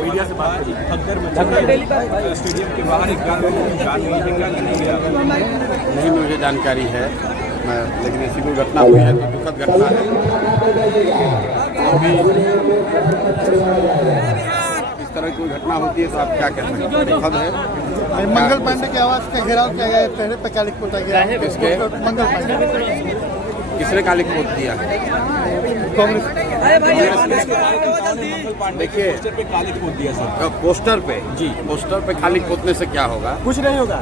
Media से बात करिए। स्टेडियम के बाहर एक कार नहीं मुझे जानकारी है, लेकिन ऐसी कोई घटना हुई है तो दुखद घटना है। अभी इस तरह की कोई घटना होती है तो आप क्या कह सकते हैं? दुखद है। मंगल पांडे की आवाज का घेराव किया गया, पहले पे कालिक पोता गया। किसके? मंगल पांडे। किसने कालिक पोत दिया? कांग्रेस। देखिए पोस्टर पे जी, पोस्टर पे कालिक पोतने से क्या होगा? कुछ नहीं होगा।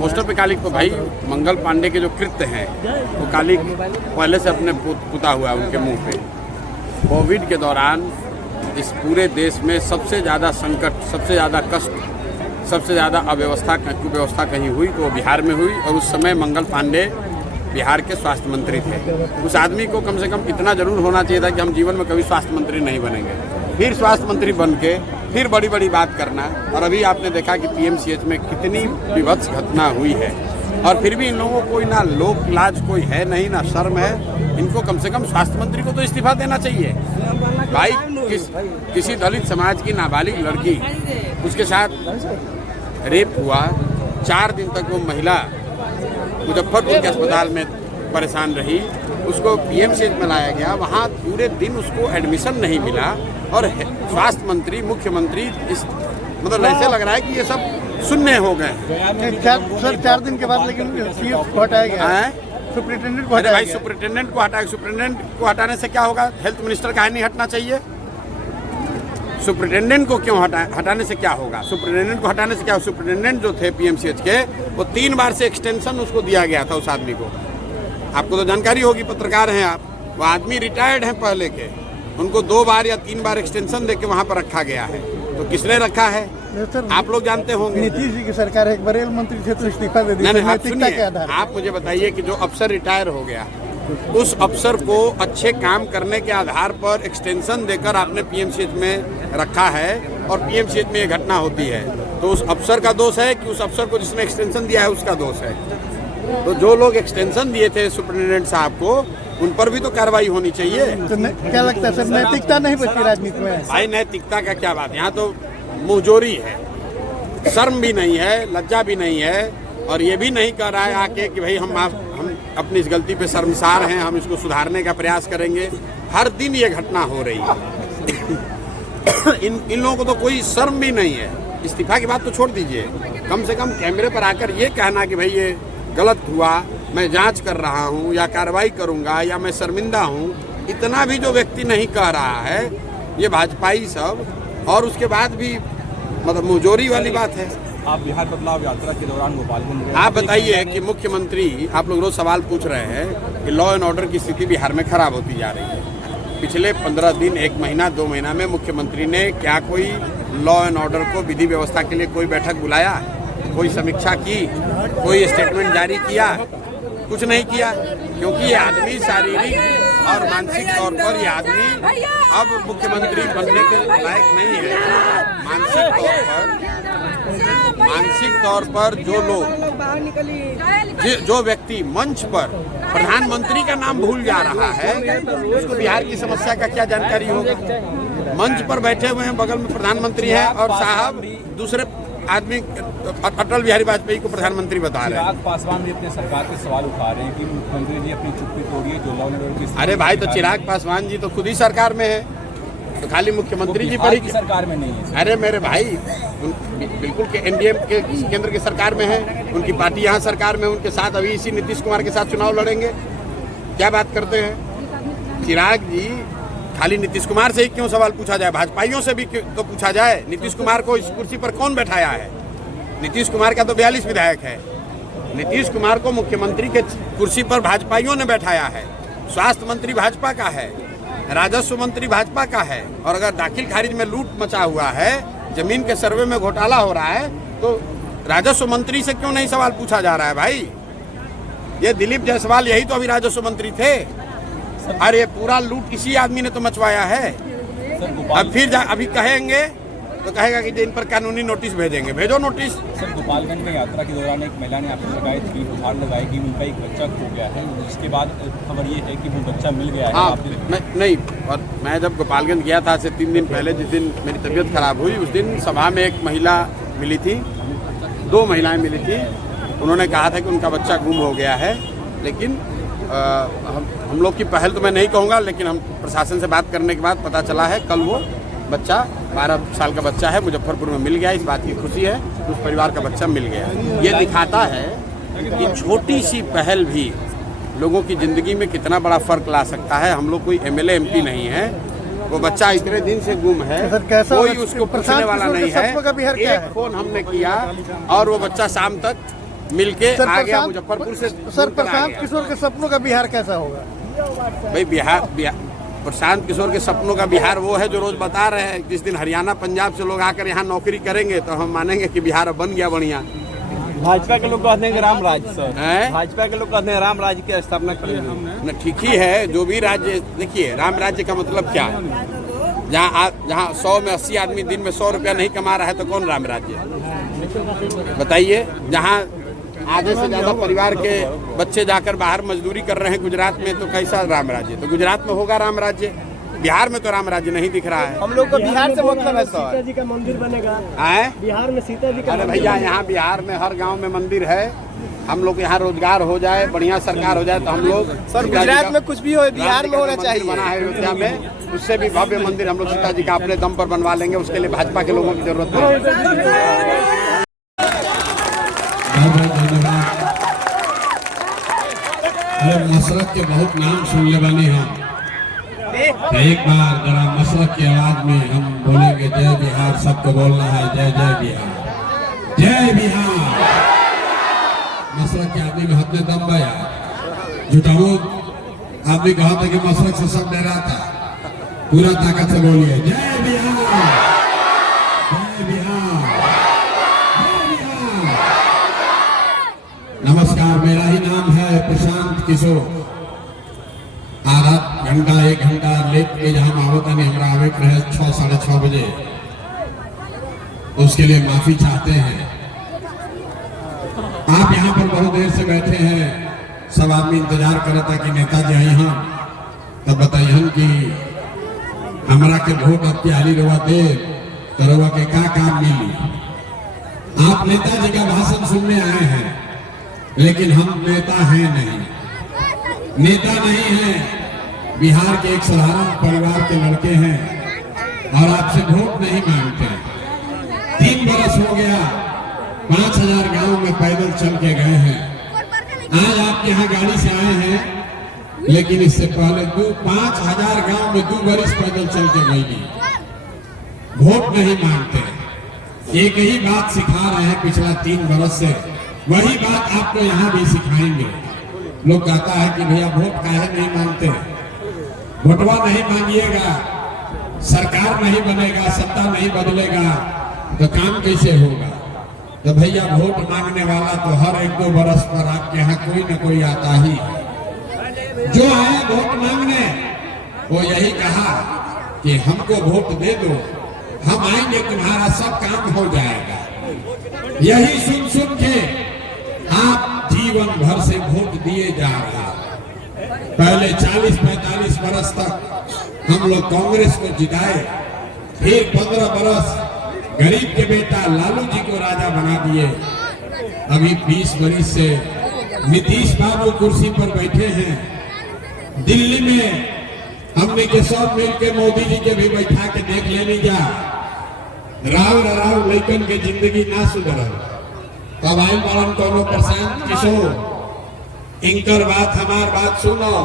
पोस्टर पे कालिक तो भाई मंगल पांडे के जो कृत्य हैं वो कालिक पहले से अपने पुता हुआ है उनके मुंह पे। कोविड के दौरान इस पूरे देश में सबसे ज़्यादा संकट, सबसे ज़्यादा कष्ट, सबसे ज़्यादा अव्यवस्था, कुव्यवस्था कहीं हुई तो वो बिहार में हुई। और उस समय मंगल पांडे बिहार के स्वास्थ्य मंत्री थे। उस आदमी को कम से कम इतना जरूर होना चाहिए था कि हम जीवन में कभी स्वास्थ्य मंत्री नहीं बनेंगे, फिर स्वास्थ्य मंत्री बन के फिर बड़ी बड़ी बात करना। और अभी आपने देखा कि पीएमसीएच में कितनी विभत्स घटना हुई है, और फिर भी इन लोगों को ना लोक लाज कोई है नहीं, ना शर्म है। इनको कम से कम स्वास्थ्य मंत्री को तो इस्तीफा देना चाहिए। भाई किसी दलित समाज की नाबालिग लड़की, उसके साथ रेप हुआ, 4 दिन तक वो महिला मुजफ्फरपुर के अस्पताल में परेशान रही, उसको पीएमसीएच में लाया गया, वहाँ पूरे दिन उसको एडमिशन नहीं मिला। और स्वास्थ्य मंत्री, मुख्यमंत्री इस मतलब ऐसे लग रहा है कि ये सब शून्य हो गए। 4 दिन के बाद लेकिन सीएस को हटाया गया है, सुप्रिंटेंडेंट को हटाया भाई गया। सुप्रिंटेंडेंट को हटाया, सुप्रिंटेंडेंट को हटाने से क्या होगा? हेल्थ मिनिस्टर का नहीं हटना चाहिए? सुप्रिंटेंडेंट को क्यों हटाने से क्या होगा? सुप्रिंटेंडेंट को हटाने से क्या? सुप्रिंटेंडेंट जो थे पीएमसीएच के, वो 3 बार से एक्सटेंशन उसको दिया गया था उस आदमी को। आपको तो जानकारी होगी, पत्रकार हैं आप। वो आदमी रिटायर्ड हैं पहले के, उनको 2 बार या 3 बार एक्सटेंशन देके वहाँ पर रखा गया है। तो किसने रखा है? आप लोग जानते होंगे। नीतीश जी की सरकार है, एक बरेल मंत्री थे तो इस्तीफा दे दिया। नैतिकता के आधार। आप मुझे बताइए कि जो अफसर रिटायर हो गया, उस अफसर को अच्छे काम करने के आधार पर एक्सटेंशन देकर आपने पीएमसीएच में रखा है, और पीएमसीएच में ये घटना होती है, तो उस अफसर का दोष है कि उस अफसर को जिसने एक्सटेंशन दिया है उसका दोष है? तो जो लोग एक्सटेंशन दिए थे सुप्रिंटेंडेंट साहब को, उन पर भी तो कार्रवाई होनी चाहिए। तो क्या लगता है सर, नैतिकता नहीं बची राजनीति में? भाई नैतिकता का क्या बात, यहाँ तो मुंहजोरी है, शर्म भी नहीं है, लज्जा भी नहीं है, और ये भी नहीं कह रहा है आके कि भाई हम अपनी इस गलती पे शर्मसार हैं, हम इसको सुधारने का प्रयास करेंगे। हर दिन ये घटना हो रही है। इन लोगों को तो कोई शर्म भी नहीं है। इस्तीफा की बात तो छोड़ दीजिए, कम से कम कैमरे पर आकर ये कहना कि भाई ये गलत हुआ, मैं जांच कर रहा हूँ या कार्रवाई करूँगा या मैं शर्मिंदा हूँ, इतना भी जो व्यक्ति नहीं कह रहा है, ये भाजपाई सब, और उसके बाद भी मतलब मुंहजोरी वाली बात है। आप बिहार बदलाव यात्रा के दौरान गोपालगंज, आप बताइए कि मुख्यमंत्री, आप लोग रोज सवाल पूछ रहे हैं कि लॉ एंड ऑर्डर की स्थिति बिहार में खराब होती जा रही है। पिछले 15 दिन, 1 महीना, 2 महीना में मुख्यमंत्री ने क्या कोई लॉ एंड ऑर्डर को विधि व्यवस्था के लिए कोई बैठक बुलाया, कोई समीक्षा की, कोई स्टेटमेंट जारी किया? कुछ नहीं किया, क्योंकि ये आदमी शारीरिक और मानसिक तौर पर ये आदमी अब मुख्यमंत्री बनने के लायक नहीं है। मानसिक तौर पर जो लोग, जो व्यक्ति मंच पर प्रधानमंत्री का नाम भूल जा रहा है, उसको बिहार की समस्या का क्या जानकारी होगा? मंच पर बैठे हुए हैं, बगल में प्रधानमंत्री है, और साहब दूसरे आदमी अटल बिहारी वाजपेयी को प्रधानमंत्री बता रहे हैं। चिराग पासवान भी अपने सरकार के सवाल उठा रहे हैं कि मुख्यमंत्री जी अपनी चुप्पी तोड़िए, जो लॉ एंड ऑर्डर की। अरे भाई, तो चिराग पासवान जी तो खुद ही सरकार में है, तो खाली मुख्यमंत्री जी पर ही सरकार में नहीं है। अरे मेरे भाई, बिल्कुल के एनडीए के केंद्र की सरकार में है, उनकी पार्टी यहाँ सरकार में, उनके साथ अभी इसी नीतीश कुमार के साथ चुनाव लड़ेंगे। क्या बात करते हैं? चिराग जी, खाली नीतीश कुमार से ही क्यों सवाल पूछा जाए? भाजपाइयों से भी तो पूछा जाए। नीतीश कुमार को इस कुर्सी पर कौन बैठाया है? नीतीश कुमार का तो 42 विधायक है। नीतीश कुमार को मुख्यमंत्री के कुर्सी पर भाजपाइयों ने बैठाया है। स्वास्थ्य मंत्री भाजपा का है, राजस्व मंत्री भाजपा का है, और अगर दाखिल खारिज में लूट मचा हुआ है, जमीन के सर्वे में घोटाला हो रहा है, तो राजस्व मंत्री से क्यों नहीं सवाल पूछा जा रहा है? भाई, ये दिलीप जायसवाल यही तो अभी राजस्व मंत्री थे। अरे पूरा लूट इसी आदमी ने तो मचवाया है। अब फिर अभी कहेंगे तो कहेगा कि इन पर कानूनी नोटिस भेजेंगे। भेजो नोटिस। सर, गोपालगंज में यात्रा के दौरान एक महिला ने आपको शिकायत की, गुहार लगाई कि उनका एक बच्चा खो गया है, जिसके बाद खबर ये है कि वो बच्चा मिल गया है। हाँ, नहीं, और मैं जब गोपालगंज गया था से 3 दिन पहले, जिस दिन मेरी तबीयत खराब हुई, उस दिन सभा में एक महिला मिली थी, 2 महिलाएं मिली थी। उन्होंने कहा था कि उनका बच्चा गुम हो गया है, लेकिन हम लोग की पहल तो मैं नहीं कहूँगा, लेकिन हम प्रशासन से बात करने के बाद पता चला है कल वो बच्चा 12 साल का बच्चा है, मुजफ्फरपुर में मिल गया। इस बात की खुशी है, उस परिवार का बच्चा मिल गया। ये दिखाता है कि छोटी सी पहल भी लोगों की ज़िंदगी में कितना बड़ा फ़र्क ला सकता है। हम लोग कोई MLA MP नहीं है, वो बच्चा इतने दिन से गुम है, कोई उसको पूछने वाला नहीं है। एक फ़ोन हमने किया और वो बच्चा शाम तक मिलके आ गया मुजफ्फरपुर से। सर, प्रशांत किशोर के सपनों का बिहार कैसा होगा? भाई बिहार प्रशांत किशोर के सपनों का बिहार वो है जो रोज बता रहे हैं। जिस दिन हरियाणा पंजाब से लोग आकर यहाँ नौकरी करेंगे तो हम मानेंगे कि बिहार बन गया बढ़िया। भाजपा के लोग कहते हैं कि राम राज्य, सर भाजपा के लोग कहते हैं राम राज्य की स्थापना करेंगे। न ठीक ही है, जो भी राज्य, देखिए राम राज्य का मतलब क्या? जहाँ 100 में 80 आदमी दिन में 100 रुपया नहीं कमा रहा है तो कौन राम राज्य? बताइए। जहाँ आधे से ज़्यादा परिवार के बच्चे जाकर बाहर मजदूरी कर रहे हैं गुजरात में, तो कैसा राम राज्य? तो गुजरात में होगा राम राज्य, बिहार में तो राम राज्य नहीं दिख रहा है। हम लोग को बिहार से मतलब है सर। सीता जी का मंदिर बनेगा बिहार में, सीता जी का। अरे भैया, यहाँ बिहार में हर गांव में मंदिर है। हम लोग यहाँ रोजगार हो जाए, बढ़िया सरकार हो जाए तो हम लोग, सर गुजरात में कुछ भी हो, बिहार में होना चाहिए। बना है अयोध्या में, उससे भी भव्य मंदिर हम लोग सीता जी का अपने दम पर बनवा लेंगे। उसके लिए भाजपा के लोगों की जरूरत नहीं। मसरत के बहुत नाम सुनने वाले हम, तो एक बार जरा मसरत की आवाज में हम बोलेंगे जय बिहार। सबको बोलना है जय जय बिहार, जय बिहार। मसरत के आदमी में हाथ में दम बया, जुटाऊ आदमी कहा था कि मसरत से सब डरा था। पूरा ताकत से बोलिए जय बिहार, जय बिहार, जय बिहार। नमस्कार, मेरा ही नाम है प्रशांत किशोर। आधा घंटा 1 घंटा लेट के जहाँ आवता नहीं, हमारा आवे रहे 6 साढ़े 6 बजे, उसके लिए माफी चाहते हैं। आप यहाँ पर बहुत देर से बैठे हैं, सब आदमी इंतजार कर रहा था कि नेताजी आई हैं, तब बताइए कि हमारा के वोट आपकी आली रवा दे तो रवा के क्या काम मिली। आप नेताजी का भाषण सुनने आए हैं, लेकिन हम नेता हैं नहीं, नेता नहीं है, बिहार के एक साधारण परिवार के लड़के हैं और आपसे वोट नहीं मांगते। 3 बरस हो गया, 5000 गांव में पैदल चल के गए हैं। आज आपके यहाँ गाड़ी से आए हैं, लेकिन इससे पहले 5000 गांव में 2 बरस पैदल चल के गई। वोट नहीं मांगते, एक ही बात सिखा रहे हैं पिछला 3 बरस से, वही बात आपको यहाँ भी सिखाएंगे। लोग कहता है कि भैया वोट काहे नहीं मांगते? वोटवा नहीं मांगिएगा, सरकार नहीं बनेगा, सत्ता नहीं बदलेगा तो काम कैसे होगा? तो भैया वोट मांगने वाला तो हर 1-2 बरस पर आपके यहाँ कोई न कोई आता ही है। जो आया वोट मांगने, वो यही कहा कि हमको वोट दे दो, हम आएंगे, तुम्हारा सब काम हो जाएगा। यही सुन सुन के आप जीवन भर से वोट दिए जा रहे हैं। पहले 40-45 बरस तक हम लोग कांग्रेस को जिताए, फिर 15 बरस गरीब के बेटा लालू जी को राजा बना दिए। अभी 20 बरस से नीतीश बाबू कुर्सी पर बैठे हैं। दिल्ली में हमने के सब मिल के मोदी जी के भी बैठा के देख लेनी जा। राव लेकिन के जिंदगी ना सुधरल, तब आए पालन कोनो प्रशांत किशोर, इनकर बात हमार बात सुनो,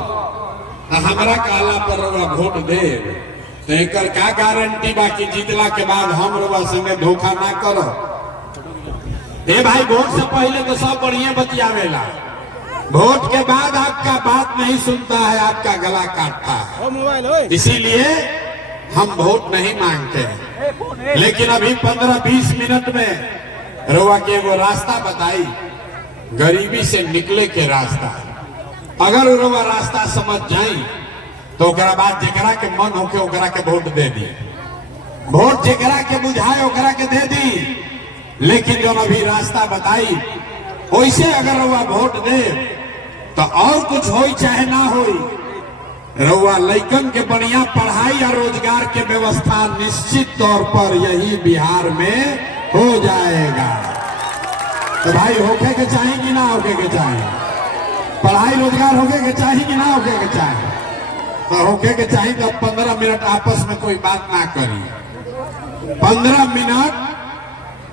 हमारा काला पर वोट दे तो एक क्या गारंटी बाकी जीतला के बाद हम लोग संगे धोखा ना करो। भाई वोट से पहले तो सब बढ़िया बतियावेला, वोट के बाद आपका बात नहीं सुनता है, आपका गला काटता है। इसीलिए हम वोट नहीं मांगते हैं। लेकिन अभी 15-20 मिनट में रोवा के वो रास्ता बताई, गरीबी से निकले के रास्ता। अगर रोवा रास्ता समझ जाई तो बाद जरा के मन होके ओकरा के वोट दे दी। वोट जेकरा के बुझाए ओकरा के दे दी, लेकिन जब अभी रास्ता बताई वैसे अगर रउआ वोट दे तो और कुछ हो चाहे ना हो, रउआ लइकन के बढ़िया पढ़ाई और रोजगार के व्यवस्था निश्चित तौर पर यही बिहार में हो जाएगा। तो भाई होके के चाहिए कि ना होके के चाहिए? पढ़ाई रोजगार होके के चाहिए कि ना होके के चाहिए? तो होके के चाहिए तो 15 मिनट आपस में कोई बात ना करिए। 15 मिनट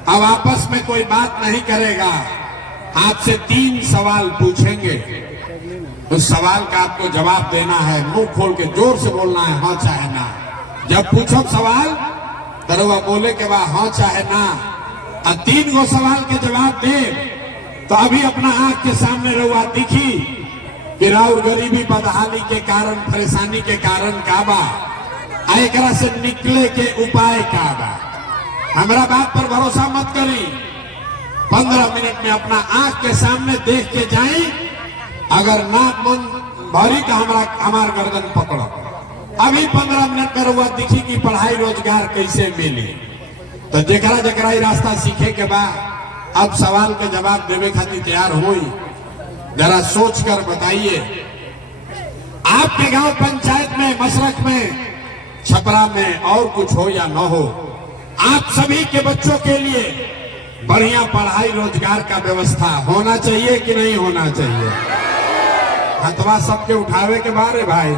अब आपस में कोई बात नहीं करेगा। आपसे 3 सवाल पूछेंगे, उस सवाल का आपको जवाब देना है। मुंह खोल के जोर से बोलना है, हाँ चाहे ना। जब पूछो सवाल तो वह बोले के बाद हाँ चाहे ना, और 3 गो सवाल के जवाब दे तो अभी अपना आंख के सामने रहुआ दिखी कि राउर गरीबी बदहाली के कारण, परेशानी के कारण का बा, एकरा से निकले के उपाय का बा। हमारा बात पर भरोसा मत करी। 15 मिनट में अपना आंख के सामने देख के जाए, अगर ना मन भरी तो हमार गर्दन पकड़ो। अभी 15 मिनट में रउआ दिखी कि पढ़ाई रोजगार कैसे मिली। तो जेकरा जेकरा रास्ता सीखे के बाद अब सवाल के जवाब देवे खातिर तैयार हुई, जरा सोच कर बताइए, आपके गांव पंचायत में, मशरक में, छपरा में और कुछ हो या न हो, आप सभी के बच्चों के लिए बढ़िया पढ़ाई रोजगार का व्यवस्था होना चाहिए कि नहीं होना चाहिए? हाथवा सबके उठावे के बारे भाई,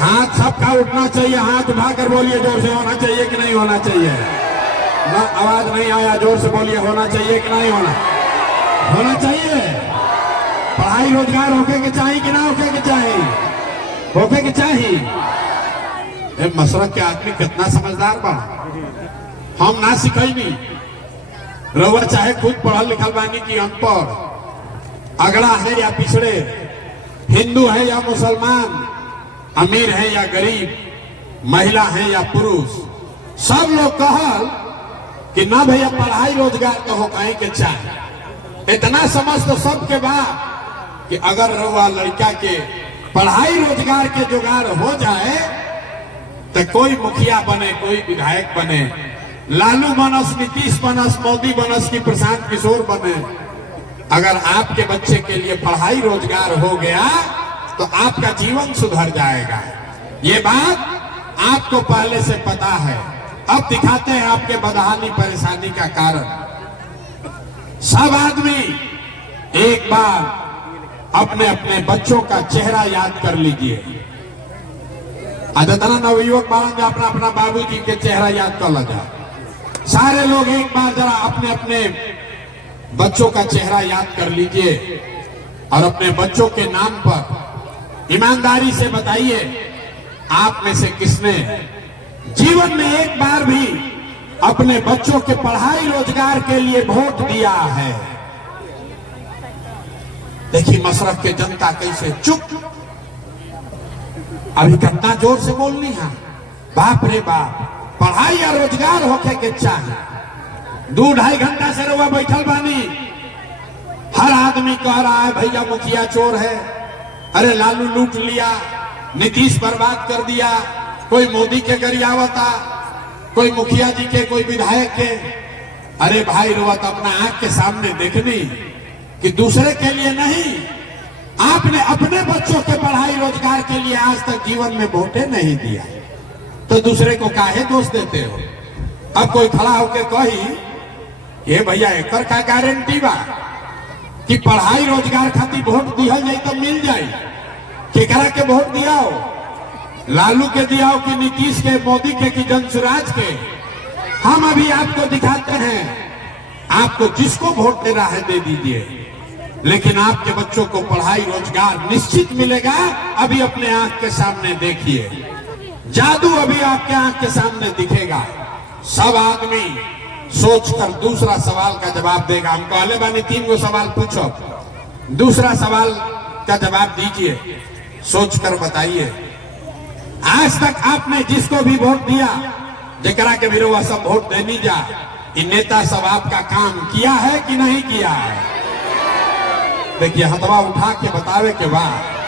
हाथ सबका उठना चाहिए। हाथ उठाकर बोलिए जोर से, होना चाहिए कि नहीं होना चाहिए? ना आवाज नहीं आया, जोर से बोलिए, होना चाहिए कि नहीं होना? होना चाहिए। पढ़ाई रोजगार होके के चाहिए कि ना होके के चाहिए? होके के चाहिए। मशरक के आदमी कितना समझदार बा, हम ना सिखाई नहीं। रउआ चाहे खुद पढ़ल लिखल बानी की अनपढ़, अगड़ा है या पिछड़े, हिंदू है या मुसलमान, अमीर है या गरीब, महिला है या पुरुष, सब लोग कहल कि ना भैया पढ़ाई रोजगार तो हो कहीं के चाहे। इतना समझ तो सबके बाद कि अगर रउआ लड़का के पढ़ाई रोजगार के जुगाड़ हो जाए तो कोई मुखिया बने, कोई विधायक बने, लालू बनस, नीतीश बनस, मोदी बनस की प्रशांत किशोर बने, अगर आपके बच्चे के लिए पढ़ाई रोजगार हो गया तो आपका जीवन सुधर जाएगा। ये बात आपको पहले से पता है। अब दिखाते हैं आपके बदहाली परेशानी का कारण। सब आदमी एक बार अपने अपने बच्चों का चेहरा याद कर लीजिए। अदतना नवयुवक बालन जो अपना अपना बाबूजी के चेहरा याद कर ला, सारे लोग एक बार जरा अपने अपने बच्चों का चेहरा याद कर लीजिए और अपने बच्चों के नाम पर ईमानदारी से बताइए, आप में से किसने जीवन में एक बार भी अपने बच्चों के पढ़ाई रोजगार के लिए वोट दिया है? देखिए मशरक के जनता कैसे चुप। अभी कितना जोर से बोलनी है, बाप रे बाप। पढ़ाई या रोजगार होके के चाहे, 2-2.5 घंटा से रउआ बैठल बानी, हर आदमी कह रहा है भैया मुखिया चोर है, अरे लालू लूट लिया, नीतीश बर्बाद कर दिया, कोई मोदी के गरियावता, कोई मुखिया जी के, कोई विधायक के। अरे भाई रुआ तो अपना आंख के सामने देखनी कि दूसरे के लिए नहीं, आपने अपने बच्चों के पढ़ाई रोजगार के लिए आज तक जीवन में वोटे नहीं दिया, तो दूसरे को काहे दोष देते हो? अब कोई खड़ा होकर कही ये भैया एकर का गारंटी बा कि पढ़ाई रोजगार खातिर वोट दिहल जाए तो मिल जाए? केकरा के वोट दियाओ? लालू के दियाओ कि नीतीश के, मोदी के, कि जनसुराज के? हम अभी आपको दिखाते हैं, आपको जिसको वोट देना है दे दीजिए, लेकिन आपके बच्चों को पढ़ाई रोजगार निश्चित मिलेगा। अभी अपने आंख के सामने देखिए, जादू अभी आपके आंख के सामने दिखेगा। सब आदमी सोचकर दूसरा सवाल का जवाब देगा। हम पहले बानी 3 गो सवाल पूछो, दूसरा सवाल का जवाब दीजिए, सोचकर बताइए। आज तक आपने जिसको भी वोट दिया, जकरा के भी रुआ सब वोट देनी जा, इन नेता सब आपका काम किया है कि नहीं किया है? देखिए हथवा उठा के बतावे के बाद,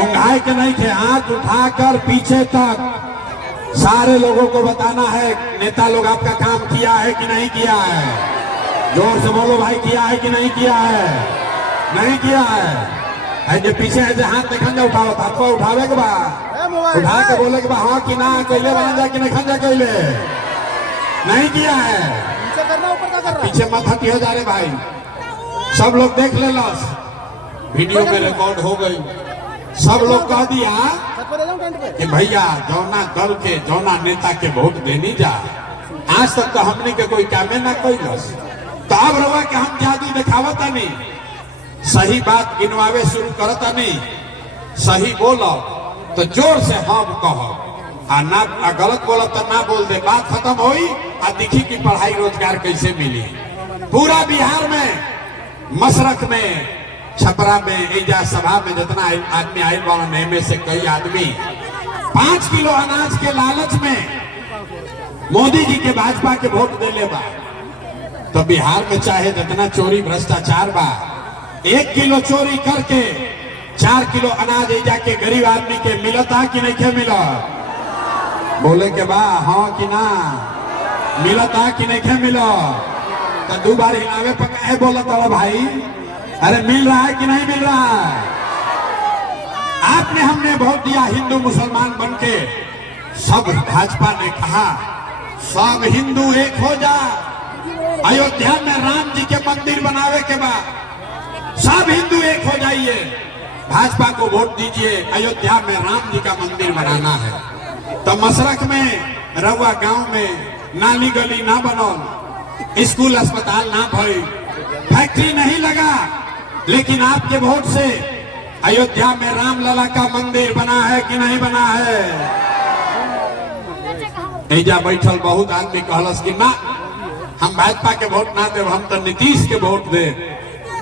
उंघाए के नहीं थे, हाथ उठाकर पीछे तक सारे लोगों को बताना है नेता लोग आपका काम किया है कि नहीं किया है। जोर से बोलो भाई, किया है कि नहीं किया है? नहीं किया है। जो पीछे है जो हाथ देखा उठाओ, आपको उठावे के बाद उठा के बोले के बाद हाँ कि ना कैले बना जा कि नहीं खंजा कैले नहीं किया है। पीछे मत हटियो जा रहे भाई, सब लोग देख ले लस, वीडियो में रिकॉर्ड हो गई। सब लोग कह दिया कि भैया जौना दल के जौना नेता के वोट देनी जा, आज तक तो हमने के कोई कामे ना कोई लस, तो अब रवा के हम जादू दिखावता नहीं, सही बात गिनवावे शुरू करता नहीं, सही बोलो तो जोर से हम कहो, आ ना गलत बोलो तो ना बोल दे, बात खत्म होई। आ दिखी की पढ़ाई रोजगार कैसे मिली पूरा बिहार में, मशरक में, छपरा में, एजा सभा में जितना आदमी आये वाला में से कई आदमी 5 किलो अनाज के लालच में मोदी जी के भाजपा के वोट दे ले बा। तो बिहार में चाहे जितना चोरी भ्रष्टाचार बा, 1 किलो चोरी करके 4 किलो अनाज एजा के गरीब आदमी के मिलता कि नहीं के मिला? बोले के बा हाँ कि ना मिलता कि नहीं के मिला? तो 2 बार हिलावे पकाए बोला था भाई, अरे मिल रहा है कि नहीं मिल रहा है? आपने हमने वोट दिया हिंदू मुसलमान बनके, सब भाजपा ने कहा सब हिंदू एक हो जा, अयोध्या में राम जी के मंदिर बनावे के बाद सब हिंदू एक हो जाइए, भाजपा को वोट दीजिए, अयोध्या में राम जी का मंदिर बनाना है। तो मशरक में रउआ गांव में नाली गली ना बनो, स्कूल अस्पताल ना भई, फैक्ट्री नहीं लगा, लेकिन आपके वोट से अयोध्या में राम लला का मंदिर बना है कि नहीं बना है? एजा बैठल बहुत आदमी कहलस कि ना हम भाजपा के वोट ना दे, हम तो नीतीश के वोट दे,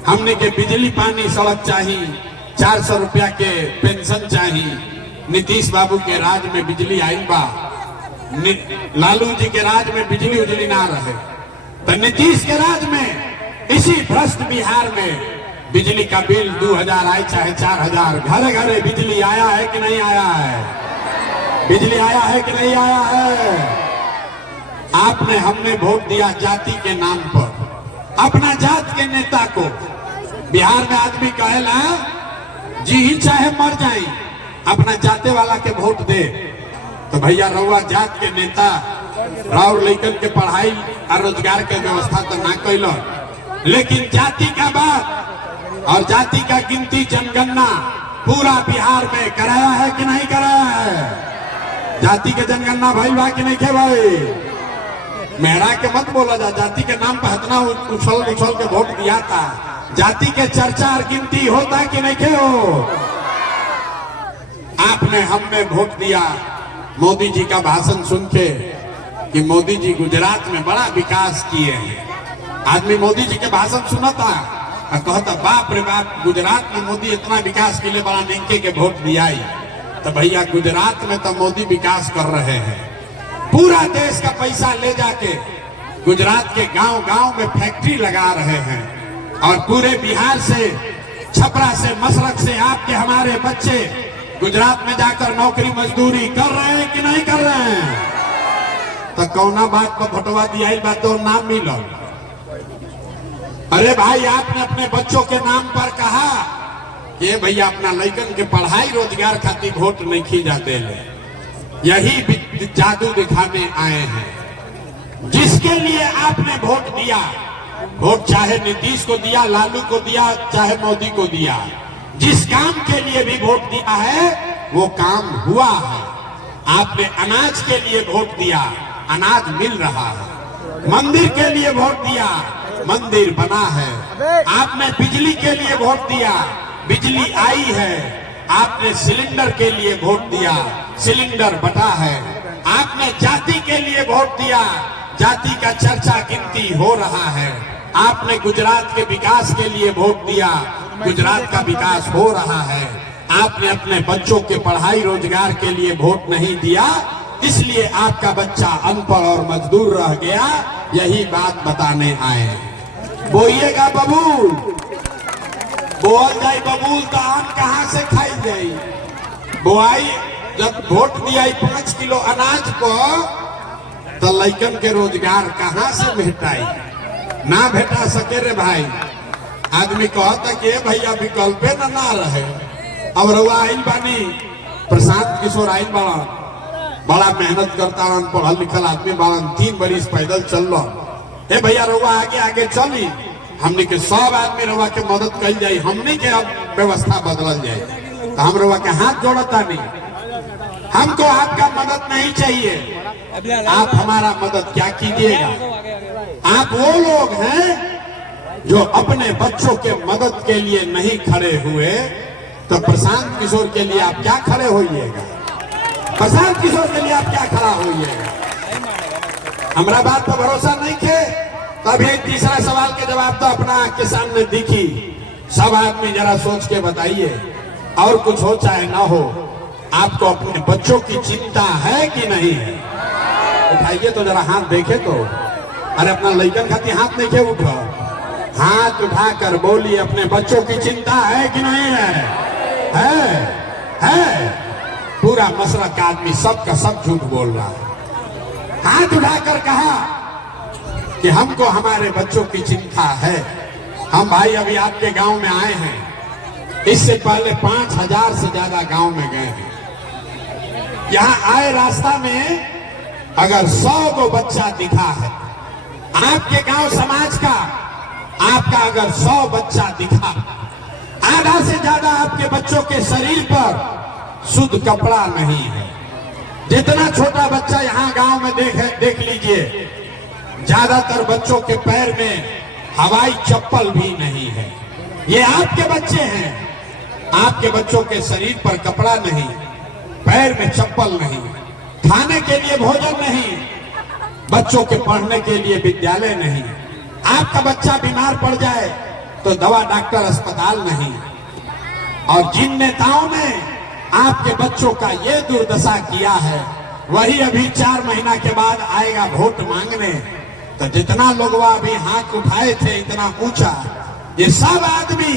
हमने के बिजली पानी सड़क चाहिए, 400 रुपया के पेंशन चाहिए, नीतीश बाबू के राज में बिजली आई बा, लालू जी के राज में बिजली उजली ना रहे, तो नीतीश के राज में इसी भ्रष्ट बिहार में बिजली का बिल 2000 आए चाहे 4000, घरे घरे बिजली आया है कि नहीं आया है? बिजली आया है कि नहीं आया है? आपने हमने वोट दिया जाति के नाम पर, अपना जात के नेता को। बिहार में आदमी कहेला जी ही चाहे मर जाए, अपना जाते वाला के वोट दे। तो भैया रउआ जात के नेता राउर लइकन के पढ़ाई और रोजगार के व्यवस्था तो ना कैल, लेकिन जाति का बात और जाति का गिनती जनगणना पूरा बिहार में कराया है कि नहीं कराया है? जाति के जनगणना भाई बा कि नहीं खे भाई? मेहरा के मत बोला जा, जाति के नाम पर इतना उछल के वोट दिया था, जाति के चर्चा और गिनती होता कि नहीं खे हो? आपने हमने वोट दिया मोदी जी का भाषण सुन के कि मोदी जी गुजरात में बड़ा विकास किए हैं। आदमी मोदी जी के भाषण सुनता और कहता बाप रे बाप, गुजरात में मोदी इतना विकास के लिए बड़ा निंके के वोट दिया ही। तो भैया गुजरात में तो मोदी विकास कर रहे हैं, पूरा देश का पैसा ले जाके गुजरात के गांव गांव में फैक्ट्री लगा रहे हैं, और पूरे बिहार से, छपरा से, मशरक से आपके हमारे बच्चे गुजरात में जाकर नौकरी मजदूरी कर रहे हैं कि नहीं कर रहे हैं? तो कौना बात को भटवा दिया बात तो नाम मिलो। अरे भाई आपने अपने बच्चों के नाम पर कहा कि भैया अपना लड़कन के पढ़ाई रोजगार खातिर वोट नहीं खी जाते ले, यही जादू दिखाने आए हैं। जिसके लिए आपने वोट दिया, वोट चाहे नीतीश को दिया, लालू को दिया, चाहे मोदी को दिया, जिस काम के लिए भी वोट दिया है वो काम हुआ है। आपने अनाज के लिए वोट दिया, अनाज मिल रहा है। मंदिर के लिए वोट दिया, मंदिर बना है। आपने बिजली के लिए वोट दिया, बिजली आई है। आपने सिलेंडर के लिए वोट दिया, सिलेंडर बटा है। आपने जाति के लिए वोट दिया, जाति का चर्चा गिनती हो रहा है। आपने गुजरात के विकास के लिए वोट दिया, गुजरात का विकास हो रहा है। आपने अपने बच्चों के पढ़ाई रोजगार के लिए वोट नहीं दिया, इसलिए आपका बच्चा अनपढ़ और मजदूर रह गया। यही बात बताने आए। बोइएगा बबूल, बोल जाए बबूल तो आम कहाँ से खाई जाए? बोआई जब वोट दिया 5 किलो अनाज को, तो लइकन के रोजगार कहाँ से भेटाई? ना भेटा सके रे भाई। आदमी कहता कि भैया विकल्पे ना रहे। अब रउआ आइल बानी, प्रशांत किशोर आइल बाड़ा, बड़ा मेहनत करता रहन, पढ़ल लिखल आदमी बाड़न, 3 बरिस पैदल चल रहा। भैया रउआ आगे आगे चली, हमने के सब आदमी रउआ के मदद कल जाये, हमने के अब व्यवस्था बदल जाए। तो हम रउआ के हाथ जोड़ता नहीं, हमको आपका मदद नहीं चाहिए। आप हमारा मदद क्या कीजिएगा? आप वो लोग हैं जो अपने बच्चों के मदद के लिए नहीं खड़े हुए, तो प्रशांत किशोर के लिए आप क्या खड़े होइएगा? प्रशांत किशोर के लिए आप क्या खड़ा होइएगा? हमारा बात पर भरोसा नहीं थे, तभी तीसरा सवाल के जवाब तो अपना आंख के सामने दिखी। सब आदमी जरा सोच के बताइए, और कुछ हो चाहे ना हो, आपको अपने बच्चों की चिंता है कि नहीं है? उठाइए तो जरा हाथ देखे तो। अरे अपना लइकन खाती हाथ नहीं के उठा, हाथ उठाकर बोलिए, अपने बच्चों की चिंता है कि नहीं है? है। पूरा मशरक आदमी सबका सब झूठ बोल रहा है। हाथ उठाकर कहा कि हमको हमारे बच्चों की चिंता है। हम भाई अभी आपके गांव में आए हैं, इससे पहले 5000 से ज्यादा गांव में गए हैं। यहाँ आए रास्ता में अगर 100 को बच्चा दिखा है आपके गांव समाज का, आपका अगर 100 बच्चा दिखा, आधा से ज्यादा आपके बच्चों के शरीर पर शुद्ध कपड़ा नहीं है। जितना छोटा बच्चा यहाँ गांव में देख लीजिए, ज्यादातर बच्चों के पैर में हवाई चप्पल भी नहीं है। ये आपके बच्चे हैं, आपके बच्चों के शरीर पर कपड़ा नहीं, पैर में चप्पल नहीं, खाने के लिए भोजन नहीं, बच्चों के पढ़ने के लिए विद्यालय नहीं। आपका बच्चा बीमार पड़ जाए तो दवा डॉक्टर अस्पताल नहीं। और जिन नेताओं ने आपके बच्चों का ये दुर्दशा किया है, वही अभी 4 महीना के बाद आएगा वोट मांगने। तो जितना लोग अभी हाथ उठाए थे इतना ऊंचा, ये सब आदमी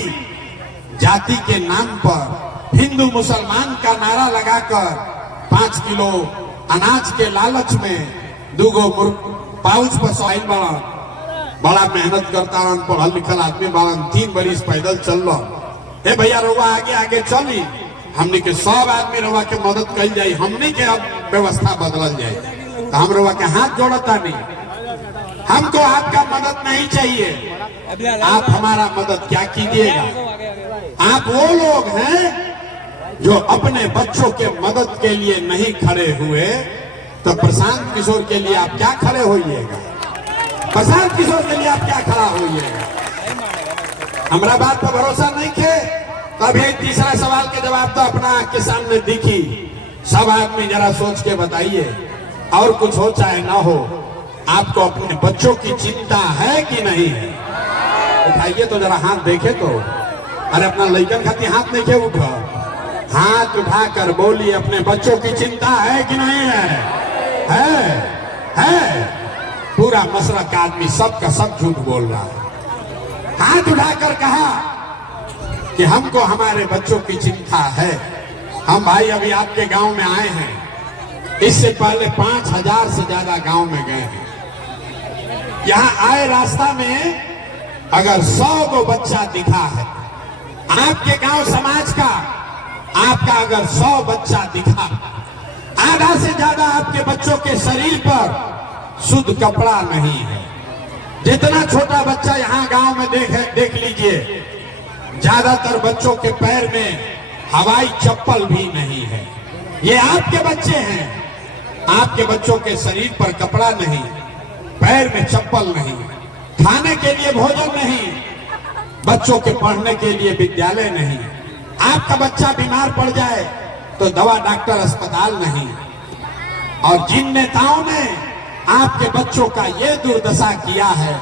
जाति के नाम पर हिंदू मुसलमान का नारा लगाकर 5 किलो अनाज के लालच में 2 पाउच पर सवाइल बड़ा मेहनत करता रहन, पढ़ल लिखल आदमी बाड़न, 3 बरिस पैदल चल रहा। भैया रउआ आगे आगे चली, हमने के सब आदमी रउआ के मदद कल जाये, हमने के अब व्यवस्था बदल जाए। तो हम रउआ के हाथ जोड़ता नहीं, हमको आपका मदद नहीं चाहिए। आप हमारा मदद क्या कीजिएगा? आप वो लोग हैं जो अपने बच्चों के मदद के लिए नहीं खड़े हुए, तो प्रशांत किशोर के लिए आप क्या खड़े होइएगा? प्रशांत किशोर के लिए आप क्या खड़ा होइएगा? हमारा बात पर भरोसा नहीं थे, तभी तीसरा सवाल के जवाब तो अपना आंख के सामने दिखी। सब आदमी जरा सोच के बताइए, और कुछ हो चाहे ना हो, आपको अपने बच्चों की चिंता है कि नहीं है? उठाइए तो जरा हाथ देखे तो। अरे अपना लइकन खाती हाथ नहीं के उठा, हाथ उठाकर बोलिए, अपने बच्चों की चिंता है कि नहीं है? पूरा मशरक आदमी सबका सब झूठ बोल रहा है। हाथ उठाकर कहा कि हमको हमारे बच्चों की चिंता है। हम भाई अभी आपके गांव में आए हैं, इससे पहले 5000 से ज्यादा गांव में गए हैं। यहाँ आए रास्ता में अगर 100 को बच्चा दिखा है आपके गांव समाज का, आपका अगर 100 बच्चा दिखा, आधा से ज्यादा आपके बच्चों के शरीर पर शुद्ध कपड़ा नहीं है। जितना छोटा बच्चा यहाँ गांव में देख लीजिए, ज्यादातर बच्चों के पैर में हवाई चप्पल भी नहीं है। ये आपके बच्चे हैं, आपके बच्चों के शरीर पर कपड़ा नहीं, पैर में चप्पल नहीं, खाने के लिए भोजन नहीं, बच्चों के पढ़ने के लिए विद्यालय नहीं। आपका बच्चा बीमार पड़ जाए तो दवा डॉक्टर अस्पताल नहीं। और जिन नेताओं ने आपके बच्चों का ये दुर्दशा किया है,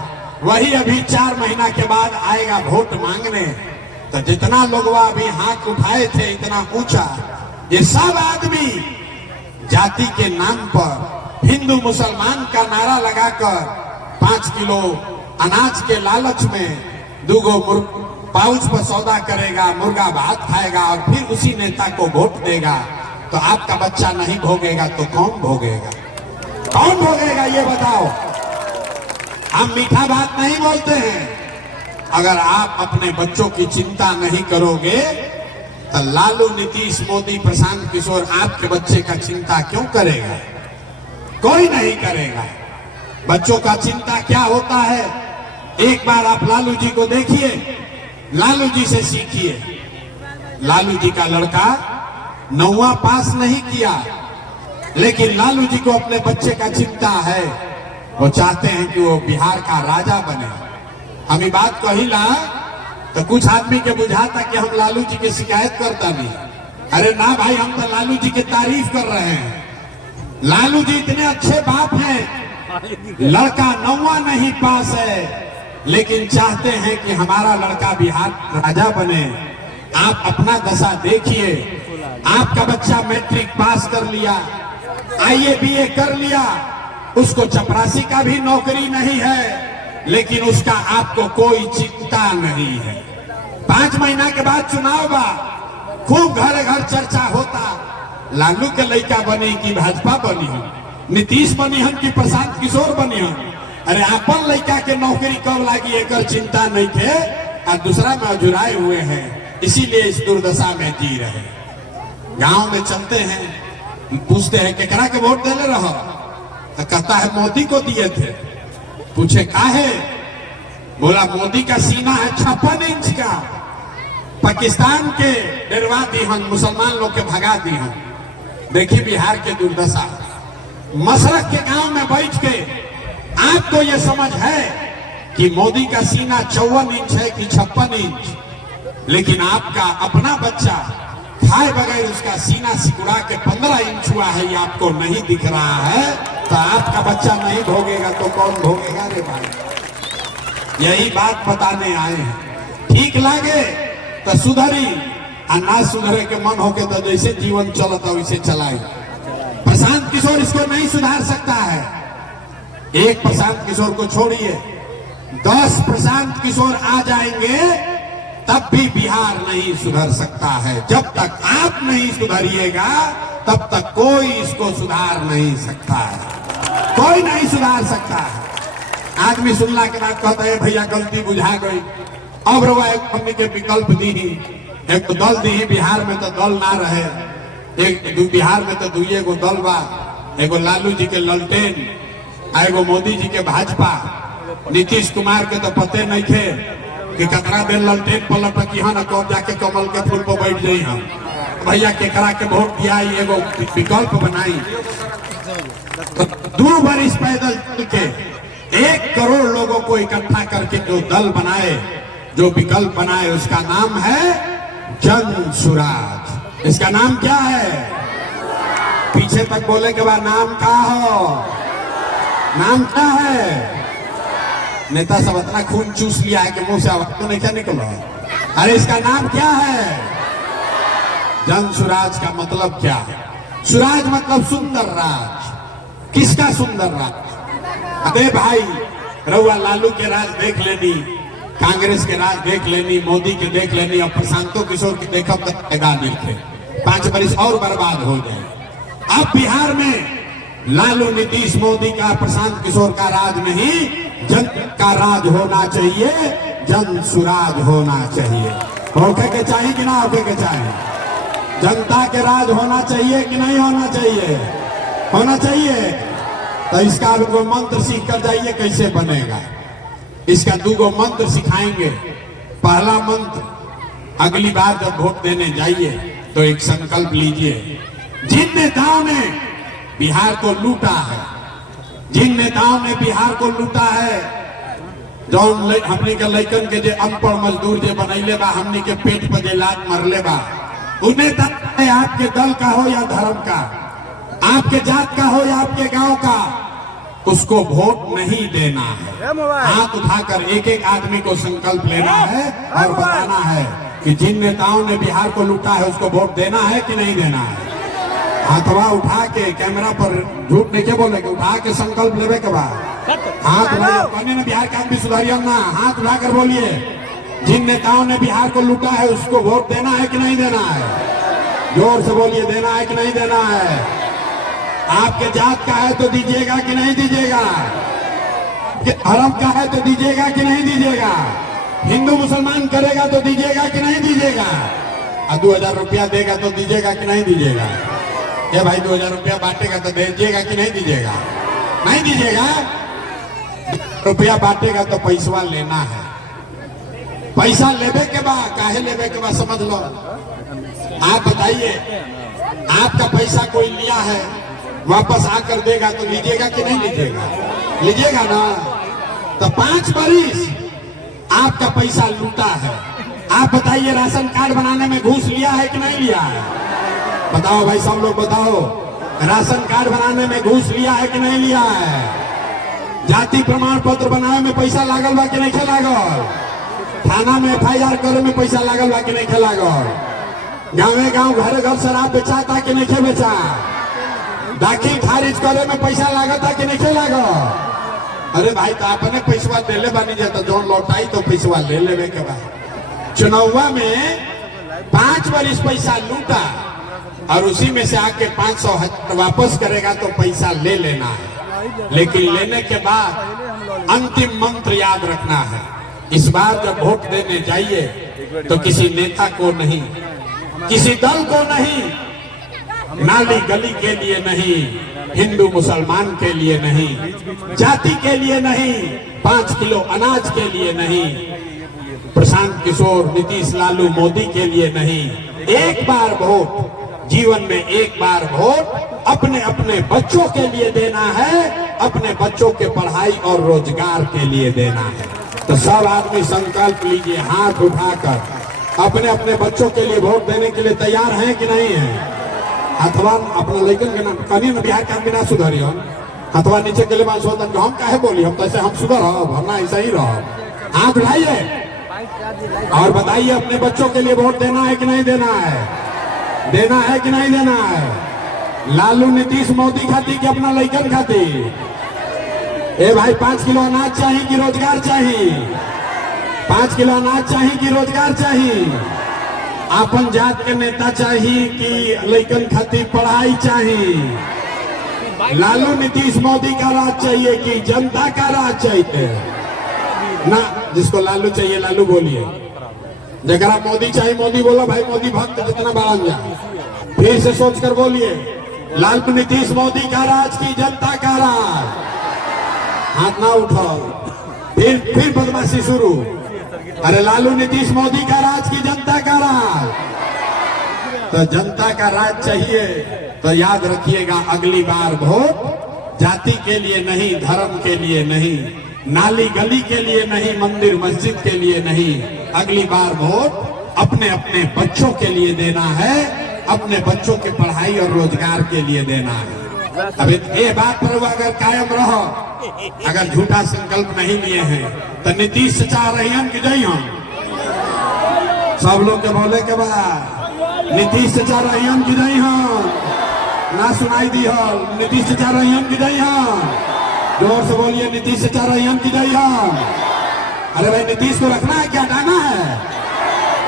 वही अभी 4 महीना के बाद आएगा वोट मांगने। तो जितना लोग अभी हाथ उठाए थे इतना ऊंचा, ये सब आदमी जाति के नाम पर हिंदू मुसलमान का नारा लगाकर 5 किलो अनाज के लालच में 2 पाउच पर सौदा करेगा, मुर्गा भात खाएगा और फिर उसी नेता को वोट देगा। तो तो आपका बच्चा नहीं भोगेगा तो कौन भोगेगा? कौन भोगेगा ये बताओ। हम मीठा बात नहीं बोलते हैं। अगर आप अपने बच्चों की चिंता नहीं करोगे तो लालू, नीतीश, मोदी, प्रशांत किशोर आपके बच्चे का चिंता क्यों करेगा? कोई नहीं करेगा। बच्चों का चिंता क्या होता है, एक बार आप लालू जी को देखिए, लालू जी से सीखिए। लालू जी का लड़का 9वां पास नहीं किया, लेकिन लालू जी को अपने बच्चे का चिंता है। वो चाहते हैं कि वो बिहार का राजा बने। हम ये बात कहिला तो कुछ आदमी के बुझाता कि हम लालू जी की शिकायत करता नहीं। अरे ना भाई, हम तो लालू जी की तारीफ कर रहे हैं। लालू जी इतने अच्छे बाप हैं, लड़का 9वां नहीं पास है, लेकिन चाहते हैं कि हमारा लड़का बिहार राजा बने। आप अपना दशा देखिए। आपका बच्चा मैट्रिक पास कर लिया, IAA BA कर लिया, उसको चपरासी का भी नौकरी नहीं है, लेकिन उसका आपको कोई चिंता नहीं है। 5 महीना के बाद चुनाव बा, खूब घर घर चर्चा होता, लालू के लड़का बनी कि भाजपा बनी हो, नीतीश बनी हम कि प्रशांत किशोर बनी हम। अरे अपन लड़का के नौकरी कब लागी एकर चिंता नहीं थे, और दूसरा में अजुराए हुए हैं, इसीलिए इस दुर्दशा में जी रहे। गांव में चलते हैं, पूछते हैं केकरा के वोट देले रहो, तो कहता है मोदी को दिए थे। पूछे काहे, बोला मोदी का सीना है 56 इंच का, पाकिस्तान के डरवा दी हम, मुसलमान लोग के भगा दी हम। देखिए बिहार के दुर्दशा। मशरक के गांव में बैठ के आपको ये समझ है कि मोदी का सीना 54 इंच है कि 56 इंच, लेकिन आपका अपना बच्चा खाए बगैर उसका सीना सिकुड़ा के 15 इंच हुआ है, ये आपको नहीं दिख रहा है, तो आपका बच्चा नहीं भोगेगा तो कौन भोगेगा रे भाई। यही बात बताने आए हैं। ठीक लागे तो सुधरी, और ना सुधरे के मन होके तो जैसे जीवन चलता वैसे चलाए। प्रशांत किशोर इसको नहीं सुधार सकता है। एक प्रशांत किशोर को छोड़िए, 10 प्रशांत किशोर आ जाएंगे तब भी बिहार नहीं सुधर सकता है। जब तक आप नहीं सुधरिएगा तब तक कोई इसको सुधार नहीं सकता है, कोई नहीं सुधार सकता है। आदमी सुनला के बाद कहता है भैया गलती बुझा गई, अब रवा एक हमने के विकल्प दी, एक दल दी। बिहार में तो दल ना रहे, एक बिहार में तो 2 गो दल बा, एगो लालू जी के ललटेन, एगो मोदी जी के भाजपा। नीतीश कुमार के तो पते नहीं थे कि कतरा देर ललटेन पलट की न कब जाके कमल के फूल पर बैठ जाई हम। भैया केकरा के वोट दिया, एगो विकल्प बनाई। 2 बरिस पैदल चल के 1 करोड़ लोगों को इकट्ठा करके जो दल बनाए, जो विकल्प बनाए, उसका नाम है जन सुराज। इसका नाम क्या है? पीछे तक बोले के बाद नाम क्या हो, नाम क्या है? नेता सब इतना खून चूस लिया है कि मुंह से आवाज तो नहीं क्या निकला। अरे इसका नाम क्या है? जन सुराज का मतलब क्या है? सुराज मतलब सुंदर राज। किसका सुंदर राज? अरे भाई रउआ लालू के राज देख लेनी, कांग्रेस के राज देख लेनी, मोदी के देख लेनी, और प्रशांतो किशोर की देखब तक नहीं थे। 5 बरिस और बर्बाद हो गए। अब बिहार में लालू, नीतीश, मोदी का, प्रशांत किशोर का राज नहीं, जन का राज होना चाहिए, जन सुराज होना चाहिए। होके के चाहिए कि ना होके के चाहिए? जनता के राज होना चाहिए कि नहीं होना चाहिए? होना चाहिए। तो इसका वो मंत्र सीख कर जाइए कैसे बनेगा। इसका 2 मंत्र सिखाएंगे। पहला मंत्र, अगली बार जब वोट देने जाइए तो एक संकल्प लीजिए, जिन नेताओं ने बिहार को लूटा है, जिन नेताओं ने बिहार को लूटा है, जौन हमने के लइकन के जे अनपढ़ मजदूर जे बनैले बा, हमने के पेट पर जे लात मरले बा, उ नेता आपके दल का हो या धर्म का, आपके जात का हो या आपके गांव का, उसको वोट नहीं देना है। हाथ उठाकर एक आदमी को संकल्प लेना है और बताना है कि जिन नेताओं ने बिहार को लूटा है उसको वोट देना है कि नहीं देना है। हाथवा उठा के कैमरा पर झूठ नहीं के बोले कि उठा के संकल्प लेवे के बाद हाथ उठाइए। बिहार का आदमी सुधारिए ना, हाथ उठाकर बोलिए जिन नेताओं ने बिहार को लूटा है उसको वोट देना है कि नहीं देना है। जोर से बोलिए, देना है कि नहीं देना है? आपके जात का है तो दीजिएगा कि नहीं दीजिएगा? धर्म का है तो दीजिएगा कि नहीं दीजिएगा? हिंदू मुसलमान करेगा तो दीजिएगा कि नहीं दीजिएगा? और 2000 रुपया देगा तो दीजिएगा कि नहीं दीजिएगा? ये भाई 2000 रुपया बांटेगा तो दीजिएगा कि नहीं दीजिएगा? नहीं दीजिएगा। रुपया बांटेगा तो पैसा लेना है। पैसा लेवे के बाद काहे लेवे के बाद समझ लो। आप बताइए, आपका पैसा कोई लिया है, वापस आकर देगा तो लीजिएगा कि नहीं लीजिएगा? लीजिएगा ना। तो 5 बरिस आपका पैसा लूटा है। आप बताइए, राशन कार्ड बनाने में घूस लिया है कि नहीं लिया है? बताओ भाई, सब लोग बताओ, राशन कार्ड बनाने में घूस लिया है कि नहीं लिया है? जाति प्रमाण पत्र बनाने में पैसा लागल बा कि नहीं लागल? थाना में FIR करे में पैसा लागल बा कि नहीं लागल? गाँवे गाँव घरे घर शराब बेचाता कि नहीं बेचा? दाखिल खारिज करे में पैसा लागता कि नहीं लागल? अरे भाई, तो आपने पैसा ले ले बनी जाता, जो लौटाई तो पैसा ले लेवे के बाद। चुनावा में 5 बरिस पैसा लूटा और उसी में से आके 500 वापस करेगा तो पैसा ले लेना है। लेकिन लेने के बाद अंतिम मंत्र याद रखना है। इस बार जब वोट देने जाइए तो किसी नेता को नहीं, किसी दल को नहीं, नाली गली के लिए नहीं, हिंदू मुसलमान के लिए नहीं, जाति के लिए नहीं, 5 किलो अनाज के लिए नहीं, प्रशांत किशोर, नीतीश, लालू, मोदी के लिए नहीं। एक बार वोट, जीवन में एक बार वोट अपने अपने बच्चों के लिए देना है, अपने बच्चों के पढ़ाई और रोजगार के लिए देना है। तो सब आदमी संकल्प लीजिए, हाथ उठाकर अपने अपने बच्चों के लिए वोट देने के लिए तैयार हैं कि नहीं है? अथवा अपना लेकिन कहीं न बिहार का बिना सुधरियो, अथवा नीचे के लिए बात सोचता हम काहे बोली, हम तो ऐसे हम सुधर भरना ऐसा ही रहो। हाथ उठाइए और बताइए, अपने बच्चों के लिए वोट देना है कि नहीं देना है? देना है कि नहीं देना है? लालू, नीतीश, मोदी खाती कि अपना लइकन खाती? ए भाई, 5 किलो अनाज चाहिए कि रोजगार चाहिए? 5 किलो अनाज चाहिए कि रोजगार चाहिए? अपन जात के नेता चाहिए कि लइकन खाती पढ़ाई चाहिए? लालू, नीतीश, मोदी का राज चाहिए कि जनता का राज चाहिए? ना, जिसको लालू चाहिए लालू बोलिए, जरा मोदी चाहिए मोदी बोलो भाई। मोदी भक्त जितना बढ़ जाए, फिर से सोचकर बोलिए, लालू, नीतीश, मोदी का राज की जनता का राज? हाथ ना उठाओ, फिर बदमाशी शुरू। अरे लालू, नीतीश, मोदी का राज की जनता का राज? तो जनता का राज चाहिए तो याद रखिएगा, अगली बार वोट जाति के लिए नहीं, धर्म के लिए नहीं, नाली गली के लिए नहीं, मंदिर मस्जिद के लिए नहीं, अगली बार वोट अपने अपने बच्चों के लिए देना है, अपने बच्चों के पढ़ाई और रोजगार के लिए देना है। अब ये बात पर अगर कायम रहो, अगर झूठा संकल्प नहीं लिए हैं तो नीतीश चाह रही हैं कि जय हम सब लोग के बोले के बाद नीतीश चाह रही हैं कि जय हम ना सुनाई दी हो। नीतीश चाह रही हैं कि जय हम, जोर से बोलिए, नीतीश चाह रही हैं कि जय हम। अरे भाई, नीतीश को रखना है क्या हटाना है?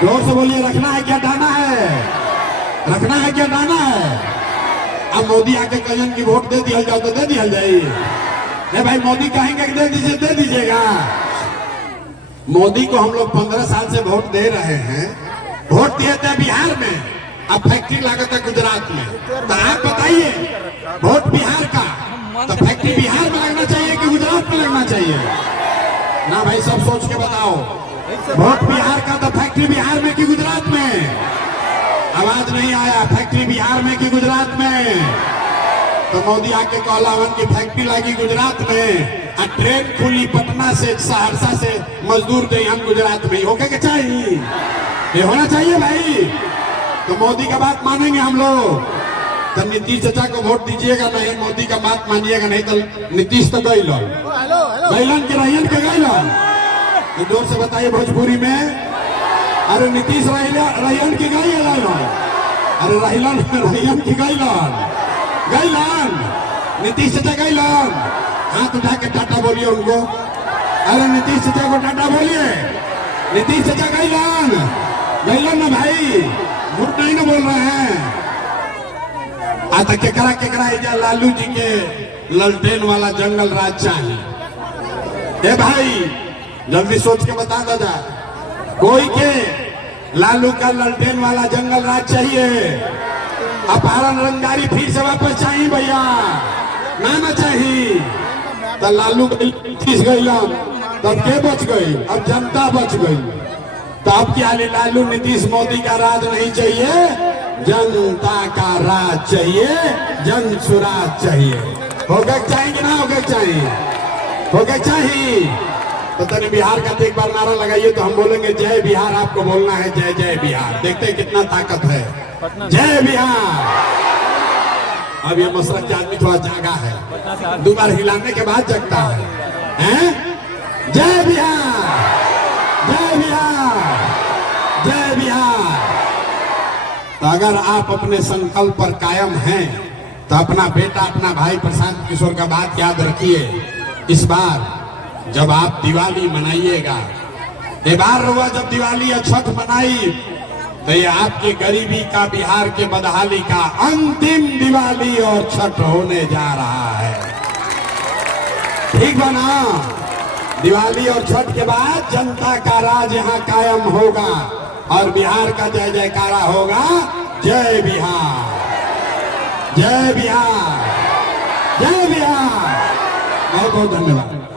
जोर से बोलिए, रखना है क्या हटाना है? रखना है क्या हटाना है? अब मोदी आके कजन की वोट दे दिया जाओ तो दे दिया जाए। भाई, मोदी कहेंगे कि दे दीजिए, दे दीजिएगा। मोदी को हम लोग 15 साल से वोट दे रहे हैं। वोट दिए थे बिहार में, अब फैक्ट्री लागत है गुजरात में। तो आप बताइए, वोट बिहार का तो फैक्ट्री बिहार में लगना चाहिए कि गुजरात में लगना चाहिए? ना भाई, सब सोच के बताओ, वोट बिहार का तो फैक्ट्री बिहार में कि गुजरात में? आवाज नहीं आया, फैक्ट्री बिहार में कि गुजरात में? तो मोदी आके कहला की फैक्ट्री लगी गुजरात में, ट्रेन खुली पटना से सहरसा से मजदूर गए हम गुजरात में, होके के चाहिए? ये होना चाहिए भाई। तो मोदी का बात मानेंगे हम लोग तो नीतीश चाचा को वोट दीजिएगा, नहीं मोदी का बात मानिएगा, नहीं तो नीतीश तो गई लो गैलन के रहियन के गई लो। तो जोर से बताइए भोजपुरी में, अरे नीतीश रहियन की गई है? अरे रहियन की गईलन, गईलन नीतीश चाचा गईलन। हाथ उठा के टाटा बोलिए उनको। अरे नीतीश चाचा को टाटा बोलिए। नीतीश चाचा गईलन, गईलन ना भाई, झूठ नहीं ना बोल रहे हैं। आता केकरा केकरा इजा लालू जी के ललटेन वाला जंगल राज चाहिए। ए भाई जल्दी सोच के बता दादा, कोई के लालू का ललटेन वाला जंगल राज चाहिए? अपहरण रंगारी फिर से वापस चाहिए भैया, ना चाहिए। तो लालू तीस गई तब के बच गई, अब जनता बच गई। तो अब क्या लालू नीतीश मोदी का राज नहीं चाहिए, जनता का राज चाहिए, जन सुराज चाहिए। होगा चाहिए कि ना होगा चाहिए? होगा चाहिए। तो तने बिहार का एक बार नारा लगाइए तो हम बोलेंगे जय बिहार। आपको बोलना है जय जय बिहार। देखते हैं कितना ताकत है। जय बिहार। अब ये मसरत के आदमी थोड़ा जागा है, दो बार हिलाने के बाद जगता है, हैं? जय बिहार, जय बिहार, जय बिहार। तो अगर आप अपने संकल्प पर कायम हैं तो अपना बेटा, अपना भाई प्रशांत किशोर का बात याद रखिए। इस बार जब आप दिवाली मनाइएगा, ये बार हुआ जब दिवाली या छठ मनाई, तो ये आपके गरीबी का, बिहार के बदहाली का अंतिम दिवाली और छठ होने जा रहा है। ठीक बना? दिवाली और छठ के बाद जनता का राज यहाँ कायम होगा और बिहार का जय जयकारा होगा। जय बिहार, जय बिहार, जय बिहार। बहुत बहुत धन्यवाद।